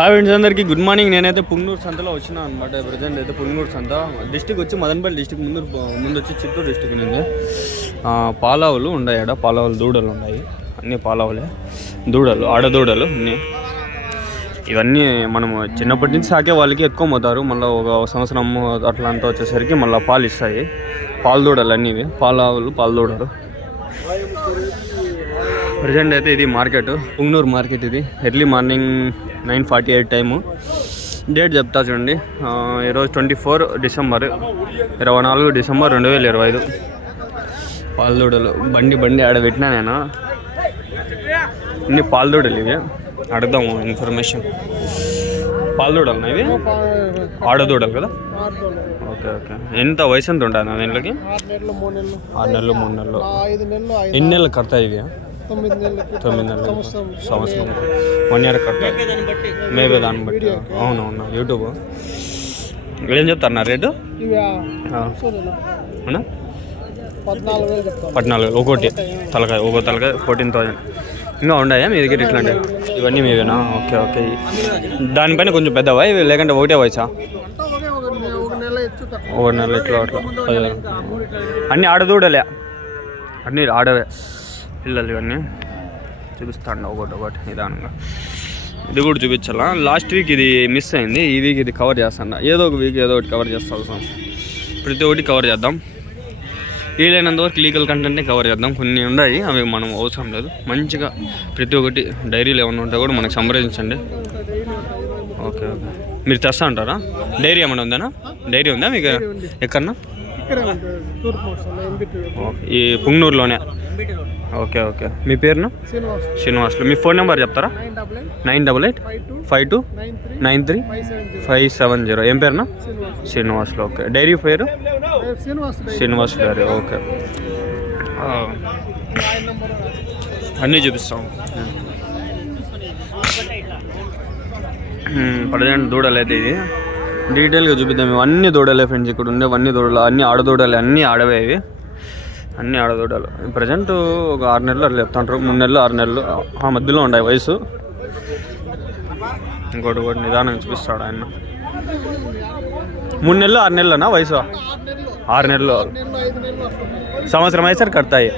Hi friends అందరికీ good morning. నేనైతే పుంగనూరు సంతలో వచ్చినా అనమాట. ప్రజెంట్ అయితే పుంగనూరు సంత డిస్టిక్ వచ్చి మదనపల్లి డిస్టిక్, ముందు వచ్చి చిత్తూరు డిస్టిక్ నుంచి. పాలావులు ఉన్నాయి, ఆడ పాలావులు దూడలు ఉన్నాయి, అన్నీ పాలావులే, దూడలు ఆడదూడలు అన్నీ. ఇవన్నీ మనము చిన్నప్పటి నుంచి సాకే వాళ్ళకి ఎక్కువ పోతారు. మళ్ళీ ఒక సంవత్సరం అట్లా అంతా వచ్చేసరికి మళ్ళీ పాలు ఇస్తాయి. పాలు దూడలు అన్నీ ఇవి పాలావులు, పాలు దూడలు. ప్రజెంట్ అయితే ఇది మార్కెట్, పుంగనూరు మార్కెట్. ఇది ఎర్లీ మార్నింగ్ 9:48 టైము. డేట్ చెప్తా చూడండి. ఈరోజు 24 డిసెంబర్ 2025. పాలదూడలు బండి ఆడ పెట్టినా నేను. ఇన్ని పాలదూడలు ఇవి. అడుగుదాము ఇన్ఫర్మేషన్. పాలదూడలు ఇవి ఆడదూడలు కదా. ఓకే. ఎంత వయసు ఎంత ఉంటుంది దీంట్లోకి? 6 నెలలు 3 నెలలు. ఎన్ని నెలలు కడతాయి ఇవి? 9 నెలలు, సంవత్సరం, 1 ఇయర్ కట్టాలి మేబీ దాన్ని బట్టి. అవునవును. యూట్యూబ్ ఏం చెప్తారు నా రేటు? 14,000 ఒకటి తలకాయ, ఒక్కో తలకాయ 14,000. ఇంకా ఉన్నాయా మీ దగ్గర ఇట్లాంటివి? ఇవన్నీ మీవేనా? ఓకే. దానిపైన కొంచెం పెద్దవా ఇవి, లేకంటే ఒకటే వయసా? 1 నెల ఇట్లా అట్లా. అన్నీ ఆడదూడలే, అన్నీ ఆడవే పిల్లలు. ఇవన్నీ చూపిస్తాను ఒకటి నిదానంగా. ఇది కూడా చూపించాలా. లాస్ట్ వీక్ ఇది మిస్ అయింది, ఈ వీక్ ఇది కవర్ చేస్తాను. ఏదో ఒక వీక్ ఏదో ఒకటి కవర్ చేస్తాం. ప్రతి ఒక్కటి కవర్ చేద్దాం. వీలైనంత వరకు లీగల్ కంటెంట్ని కవర్ చేద్దాం. కొన్ని ఉన్నాయి, అవి మనం అవసరం లేదు. మంచిగా ప్రతి ఒక్కటి డైరీలు ఏమైనా ఉంటే కూడా మనకు సంప్రదించండి. ఓకే. మీరు తెస్తా అంటారా? డైరీ ఏమైనా ఉందేనా? డైరీ ఉందా మీకు? ఎక్కడన్నా? ఈ పుంగనూరులోనే. ఓకే. మీ పేరును? శ్రీనివాసులు. మీ ఫోన్ నెంబర్ చెప్తారా? 9852293570. ఏం పేరునా? శ్రీనివాసులు. ఓకే. డైరీ పేరు? శ్రీనివాస్ గారు. ఓకే. అన్నీ చూపిస్తాం. ప్రజెంట్ దూడలు అయితే ఇది డీటెయిల్గా చూపిద్దాం. ఇవి అన్ని దూడలే ఫ్రెండ్స్. ఇక్కడ ఉండేవన్నీ దూడలు, అన్నీ ఆడదూడలే, అన్నీ ఆడవే ఇవి, అన్నీ ఆడదూడలు. ప్రజెంట్ ఒక 6 నెలలు అట్లా చెప్తాంటారు. 3 నెలలు 6 నెలలు ఆ మధ్యలో ఉన్నాయి వయసు. ఇంకోటి నిదానంగా చూపిస్తాడు ఆయన. 3 నెలలు 6 నెలలునా వయసు? 6 నెలలు, సంవత్సరం అయ్యేసరికి కడతాయి.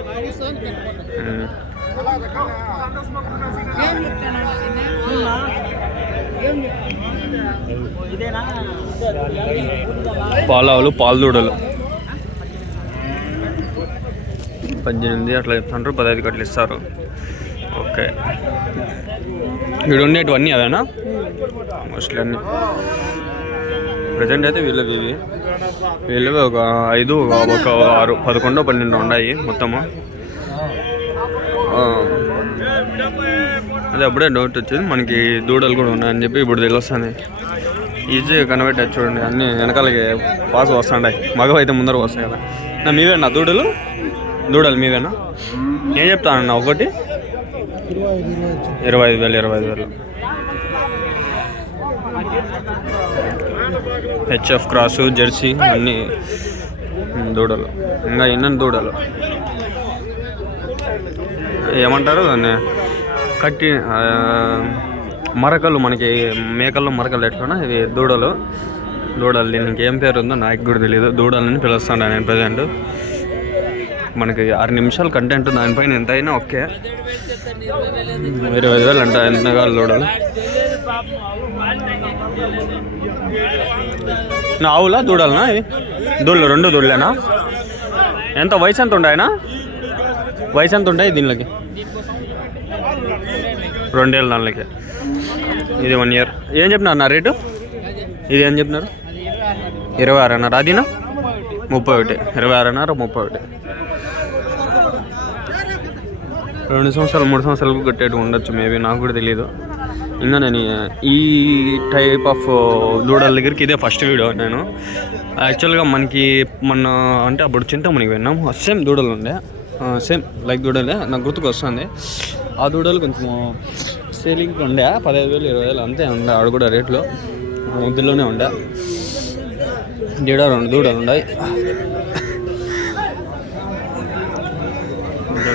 పాలావులు, పాలదూడలు 18 అట్లా చెప్తుంటారు. 15 అట్లా ఇస్తారు. ఓకే. ఇక్కడ ఉండేటివన్నీ అవేనా మోస్ట్లీ అన్నీ. ప్రజెంట్ అయితే వీళ్ళవి ఒక 5, ఒక 6, 11, 12 ఉన్నాయి మొత్తము. అదే అప్పుడే డౌట్ వచ్చింది మనకి, దూడలు కూడా ఉన్నాయని చెప్పి ఇప్పుడు తెలుస్తుంది. ఈజీగా కనబెట్టచ్చు చూడండి. అన్నీ వెనకాలకి పాస్ వస్తుంటాయి. మగవ అయితే ముందర వస్తాయి కదా. మీవేనా దూడలు మీవేనా? ఏం చెప్తానన్నా ఒకటి? 25,000. హెచ్ఎఫ్ క్రాసు, జెర్సీ అన్నీ దూడలు. ఇంకా ఎన్నెన్ని దూడలు ఏమంటారు దాన్ని, కట్టి మరకలు, మనకి మేకల్లో మరకలు ఎట్లా ఇవి దూడలు. దీనికి ఏం పేరు ఉందో నాకు కూడా తెలియదు. దూడలని పిలుస్తాను నేను ప్రజెంట్. మనకి 6 నిమిషాల కంటెంట్, దానిపైన ఎంత అయినా ఓకే. 25,000 అంట ఎంతగాలు దూడలు. ఆవులా దూడలనా ఇవి? రెండు దూడలేనా? ఎంత వయసు ఎంత ఉంటాయనా? వయసు ఎంత ఉంటాయి దీనికి? 2 ఏళ్ళ నెలలకి. ఇది 1 ఇయర్. ఏం చెప్పినారు నా రేటు? ఇది ఏం చెప్పినారు? 26 అన్నారు. అదినా 31. 26 అన్నారు, 31. 2 సంవత్సరాలు 3 సంవత్సరాలకు కట్టేట్టు ఉండొచ్చు మేబీ, నాకు కూడా తెలియదు. ఇంకా నేను ఈ టైప్ ఆఫ్ దూడల దగ్గరికి ఇదే ఫస్ట్ వీడియో. నేను యాక్చువల్గా మనకి మొన్న అంటే అప్పుడు చింతమణికి విన్నాం, సేమ్ దూడలు ఉండే, సేమ్ లైక్ దూడలే. నాకు గుర్తుకు వస్తుంది. ఆ దూడలు కొంచెం సేలింగ్కి ఉండే 15,000 20,000 అంతే ఉండే. ఆడ కూడా రేట్లో మధ్యలోనే ఉండే. 2 దూడలు ఉన్నాయి.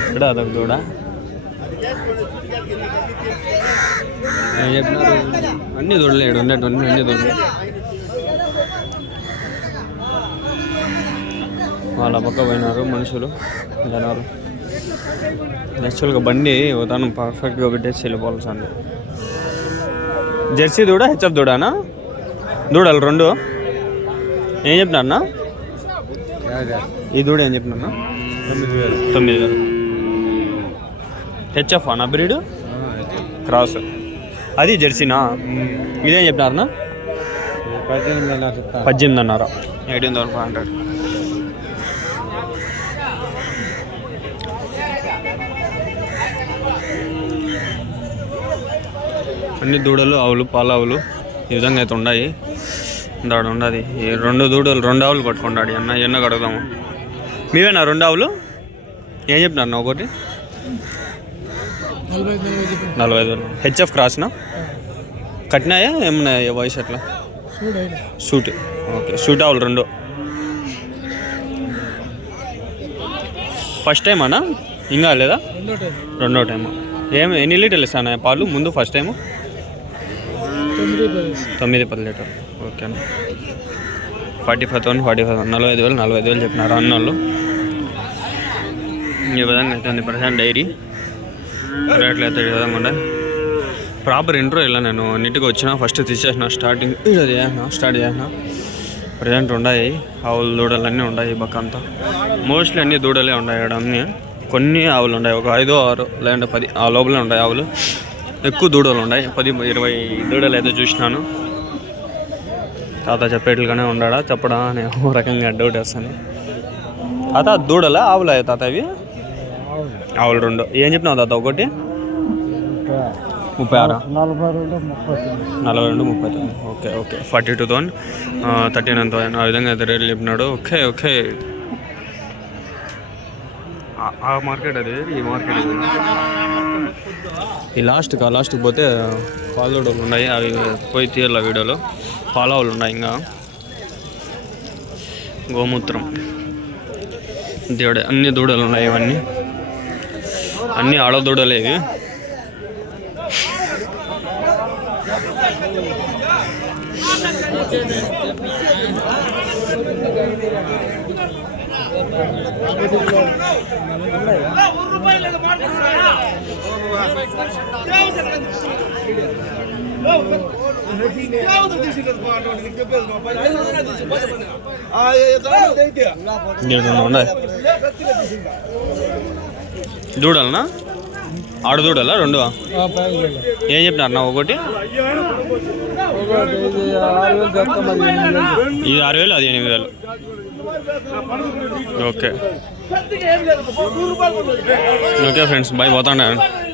ఇక్కడ అదొక దూడ. అన్నీ దూడలేడు ఉన్నటువంటి అన్నీ దూడలే. వాళ్ళ పక్క పోయినారు మనుషులు జనాలు. యాక్చువల్గా బండి తను పర్ఫెక్ట్గా పెట్టేసి వెళ్ళిపోవాల్సింది. జెర్సీ దూడ హెచ్ఎఫ్ దూడానా? దూడలు రెండు ఏం చెప్పినారన్నా? ఈ దూడ ఏం చెప్పినా? 9,000. హెచ్ఎఫ్ అన్న బ్రీడ్ క్రాస్. అది జెర్సీనా? ఇదేం చెప్పినారన్నా? 18,500. 18,500. అన్ని దూడలు ఆవులు పాల ఆవులు ఈ విధంగా అయితే ఉన్నాయి. దాడు ఉండదు. ఈ 2 దూడలు 2 ఆవులు పట్టుకుంటాడు ఎన్న కడుగుదాము. మీవేనా 2 ఆవులు? ఏం చెప్పినారు ఒకటి? 45,000. హెచ్ఎఫ్ క్రాస్నా? కట్టినాయా ఏమన్నాయా వయసు అట్లా? సూట్. ఓకే సూట్ ఆవులు 2. ఫస్ట్ టైం అన్నా? ఇంకా లేదా? రెండో టైము. ఎన్ని లీటర్లు ఇస్తాను పాలు ముందు? ఫస్ట్ టైము 9-10 లీటర్లు. ఓకే అన్న. 45,000 45,000 చెప్పినారు అన్నోళ్ళు. ఈ విధంగా అయితే ఉంది ప్రశాంత్ డైరీ రేట్లు అయితే ఈ విధంగా ఉన్నాయి. ప్రాపర్ ఇంట్రో ఇలా నేను నీట్గా వచ్చిన ఫస్ట్ తీసేసిన స్టార్ట్ చేసిన. ప్రజెంట్ ఉన్నాయి ఆవులు దూడలు అన్నీ ఉన్నాయి. ఈ పక్క అంతా మోస్ట్లీ అన్ని దూడలే ఉన్నాయి. ఇక్కడ అన్నీ కొన్ని ఆవులు ఉన్నాయి. ఒక 5-6 లేదంటే 10 ఆ లోపలే ఉంటాయి ఆవులు. ఎక్కువ దూడలు ఉన్నాయి. 10-20 దూడలు అయితే చూసినాను. తాత చెప్పేట్లుగానే ఉన్నాడా చెప్పడా అని ఓ రకంగా డౌట్ వేస్తాను. తాత దూడలా ఆవులా తాత? ఇవి ఆవులు 2. ఏం చెప్పినావు తాత ఒకటి? 36. 42 39. ఓకే 42,000 39,000 ఆ విధంగా అయితే రేట్లు చెప్పినాడు. ఓకే ఆ మార్కెట్ అది. ఈ మార్కెట్ ఈ లాస్ట్కి పోతే పాలదూడలు ఉన్నాయి. అవి పోయి తీయాల వీడియోలో. పాలావులు ఉన్నాయి. ఇంకా గోమూత్రం దేవుడే. అన్ని దూడలు ఉన్నాయి. ఇవన్నీ అన్నీ ఆడ దూడలే ఇవి. దూడలనా? ఆడ దూడలా 2? ఏం చెప్పినారు ఒకటి? ఇది 6,000 అది 8,000. ఓకే ఫ్రెండ్స్ బాయ్ పోతాను.